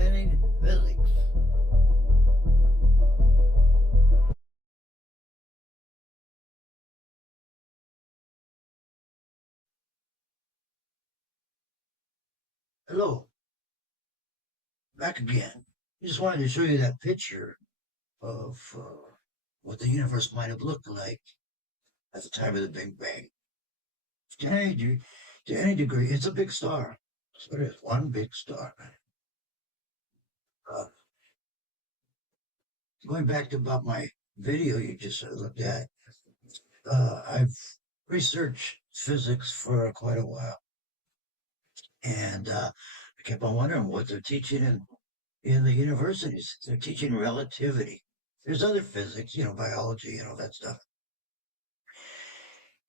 Inventing physics. Hello, back again. Just wanted to show you that picture of what the universe might have looked like at the time of the Big Bang. To any degree, it's a big star. So it is one big star. Uh, Going back to about my video you just looked at, I've researched physics for quite a while, and I kept on wondering what they're teaching in the universities. They're teaching relativity. There's other physics, biology and all that stuff,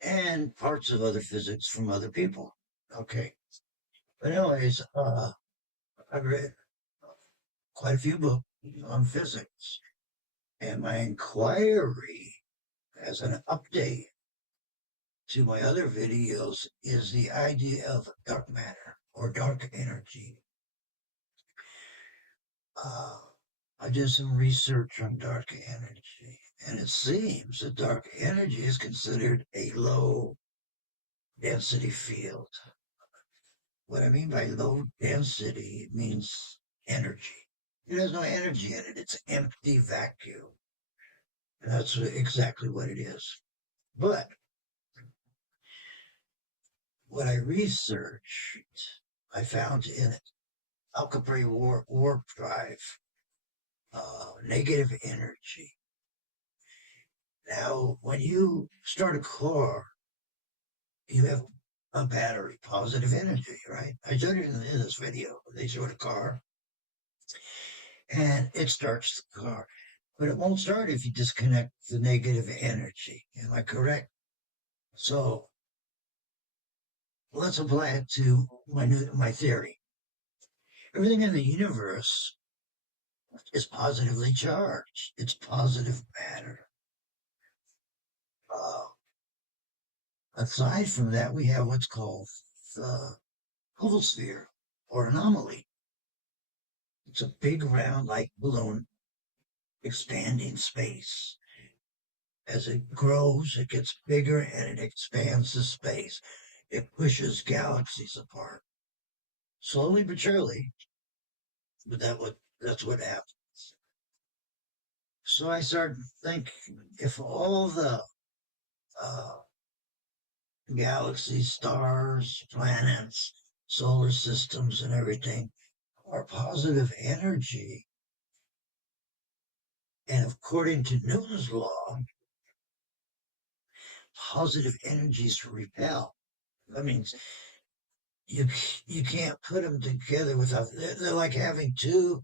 and parts of other physics from other people. Okay. But anyways, I've read quite a few books on physics, and my inquiry as an update to my other videos is the idea of dark matter or dark energy. Uh, I did some research on dark energy, and it seems that dark energy is considered a low density field. What I mean by low density means energy. It has no energy in it. It's an empty vacuum. And that's exactly what it is. But what I researched, I found in Alcubierre warp drive, negative energy. Now, when you start a car, you have a battery, positive energy, right? I showed you in this video. They showed a car, and it starts the car. But it won't start if you disconnect the negative energy. Am I correct? So let's apply it to my theory. Everything in the universe is positively charged. It's positive matter. Uh, Aside from that, we have what's called the Hubble sphere or anomaly. It's a big round like balloon expanding space. As it grows, it gets bigger and it expands the space. It pushes galaxies apart. Slowly but surely, but that's what happens. So I started thinking, if all the uh, galaxies, stars, planets, solar systems, and everything are positive energy, and according to Newton's law, positive energies repel. That means you you can't put them together without. They're like having two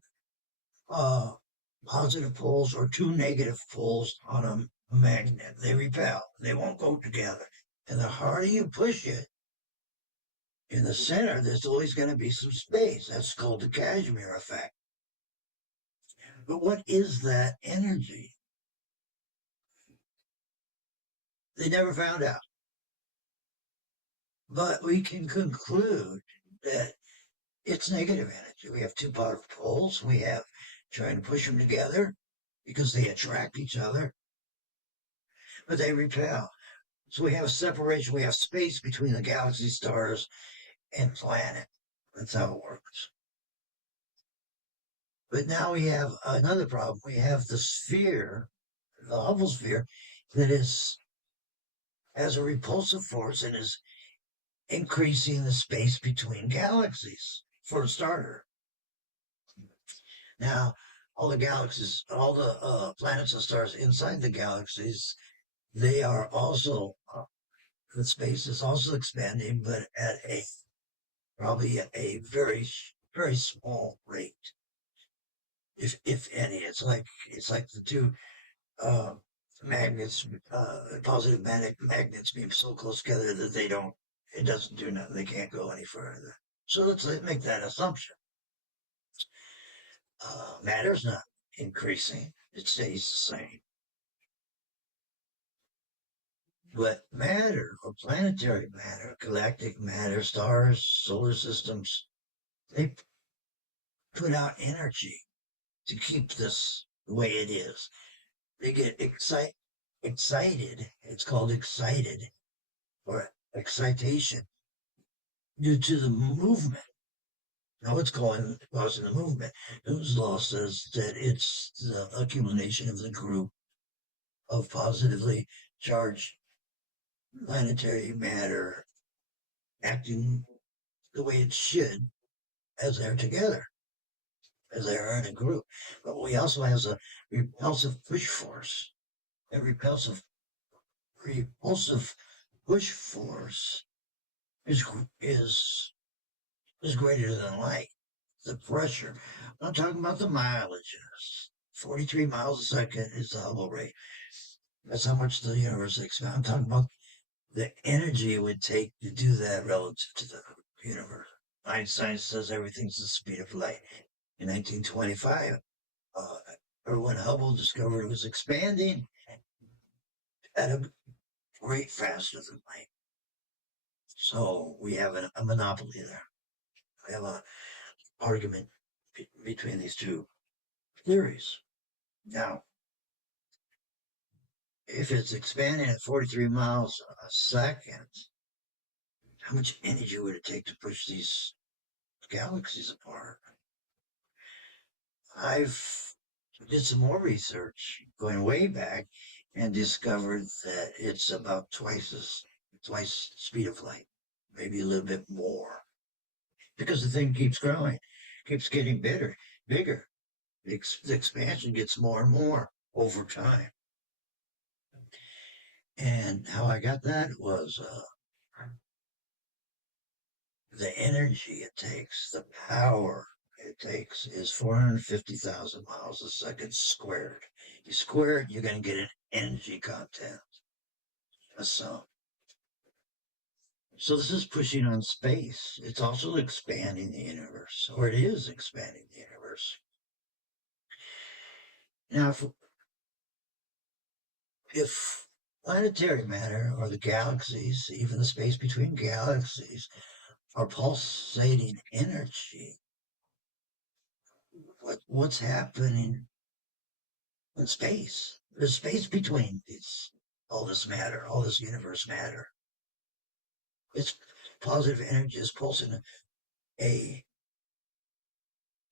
uh, positive poles or two negative poles on a magnet. They repel. They won't go together. And the harder you push it, in the center, there's always going to be some space. That's called the Casimir effect. But what is that energy? They never found out. But we can conclude that it's negative energy. We have two polar poles. We have trying to push them together because they attract each other, but they repel. So we have a separation. We have space between the galaxy, stars, and planet. That's how it works. But now we have another problem. We have the sphere, the Hubble sphere, that has a repulsive force and is increasing the space between galaxies, for a starter. Now, all the galaxies, all the planets and stars inside the galaxies, they are also, the space is also expanding, but at probably a very, very small rate, if any. It's like the two uh, magnets, positive magnets being so close together that it doesn't do nothing. They can't go any further. So let's make that assumption. Matter's not increasing, it stays the same. But matter, or planetary matter, galactic matter, stars, solar systems, they put out energy to keep this the way it is. They get excited. It's called excited or excitation due to the movement. Now, what's causing the movement? Newton's law says that it's the accumulation of the group of positively charged planetary matter acting the way it should as they're together, as they are in a group. But we also have a repulsive push force. A repulsive push force is greater than light. The pressure. I'm talking about the mileages. 43 miles a second is the Hubble rate. That's how much the universe expands. I'm talking about the energy it would take to do that relative to the universe. Einstein says everything's the speed of light. In 1925, or when Hubble discovered it was expanding at a rate faster than light. So we have a monopoly there. We have an argument between these two theories. Now, if it's expanding at 43 miles a second, how much energy would it take to push these galaxies apart? I've did some more research going way back and discovered that it's about twice the speed of light, maybe a little bit more, because the thing keeps growing, keeps getting bigger. The expansion gets more and more over time. And how I got that was the energy it takes, the power it takes is 450,000 miles a second squared. You square it, you're going to get an energy content. So this is pushing on space. It's also expanding the universe, or it is expanding the universe. Now, if planetary matter or the galaxies, even the space between galaxies, are pulsating energy, what's happening in space? There's space between all this matter, all this universe matter. It's positive energy is pulsing a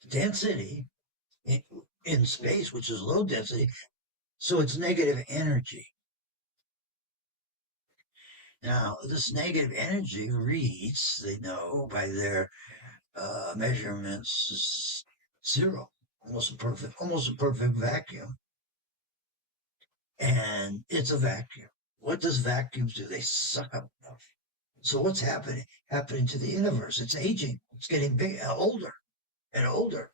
density in space, which is low density, so it's negative energy. Now, this negative energy reads, they know by their measurements, zero, almost a perfect vacuum. And it's a vacuum. What does vacuums do? They suck up stuff. So what's happening to the universe? It's aging. It's getting older and older.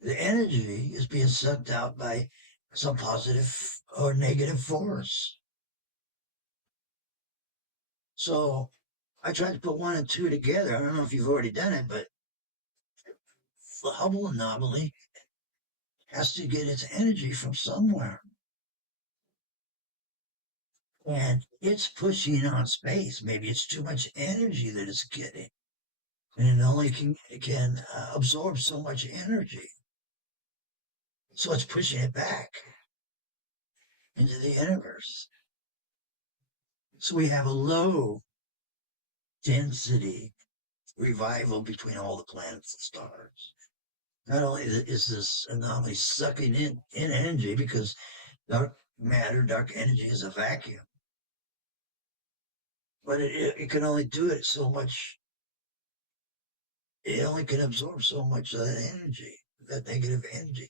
The energy is being sucked out by some positive or negative force. So I tried to put one and two together. I don't know if you've already done it, but the Hubble anomaly has to get its energy from somewhere. And it's pushing on space. Maybe it's too much energy that it's getting. And it only can absorb so much energy. So it's pushing it back into the universe. So we have a low density revival between all the planets and stars. Not only is this anomaly sucking in energy, because dark energy is a vacuum, but it can only do it so much. It only can absorb so much of that energy, that negative energy.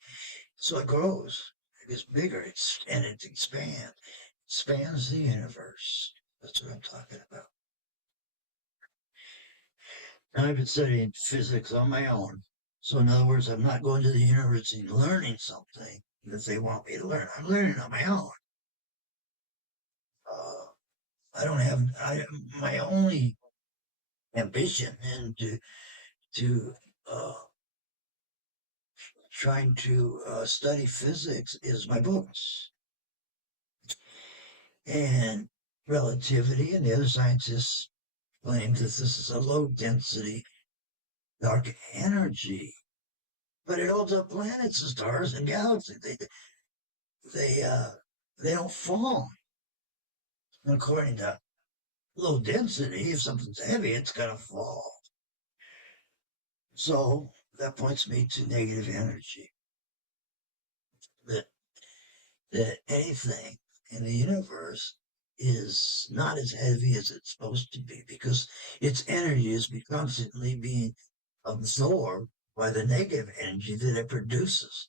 So it grows, it gets bigger, it expands the universe. That's what I'm talking about. Now, I've been studying physics on my own. So in other words, I'm not going to the university learning something that they want me to learn. I'm learning on my own. I don't have my only ambition into trying to study physics is my books. And relativity and the other scientists claim that this is a low density dark energy but it holds up planets and stars and galaxies. They uh, they don't fall. And according to low density, if something's heavy, it's gonna fall. So that points me to negative energy. That that anything in the universe is not as heavy as it's supposed to be because its energy is constantly being absorbed by the negative energy that it produces.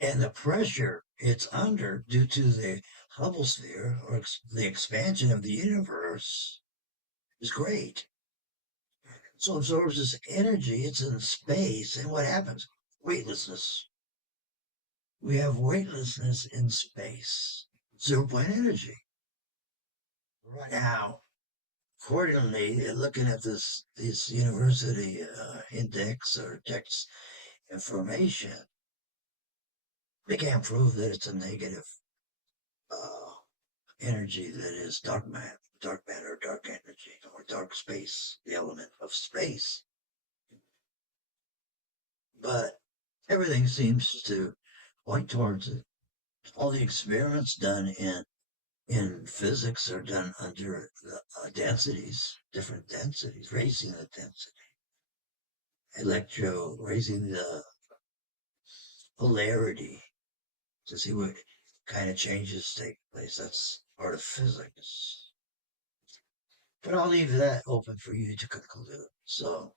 And the pressure it's under due to the Hubble sphere or the expansion of the universe is great. So it absorbs this energy, it's in space, and what happens? Weightlessness. We have weightlessness in space, 0 point energy. Right now, accordingly, looking at this university index or text information, they can't prove that it's a negative uh, energy that is dark matter, dark energy, or dark space, the element of space. But everything seems to point towards it. All the experiments done in physics are done under densities, different densities, raising the density, raising the polarity to see what kind of changes take place. That's part of physics. But I'll leave that open for you to conclude. So,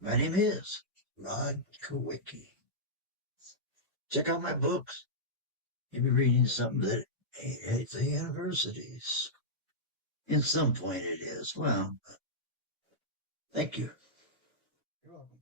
my name is Rod Kowicki. Check out my books. You'll be reading something that ain't at the universities. In some point it is. Well, thank you. You're welcome.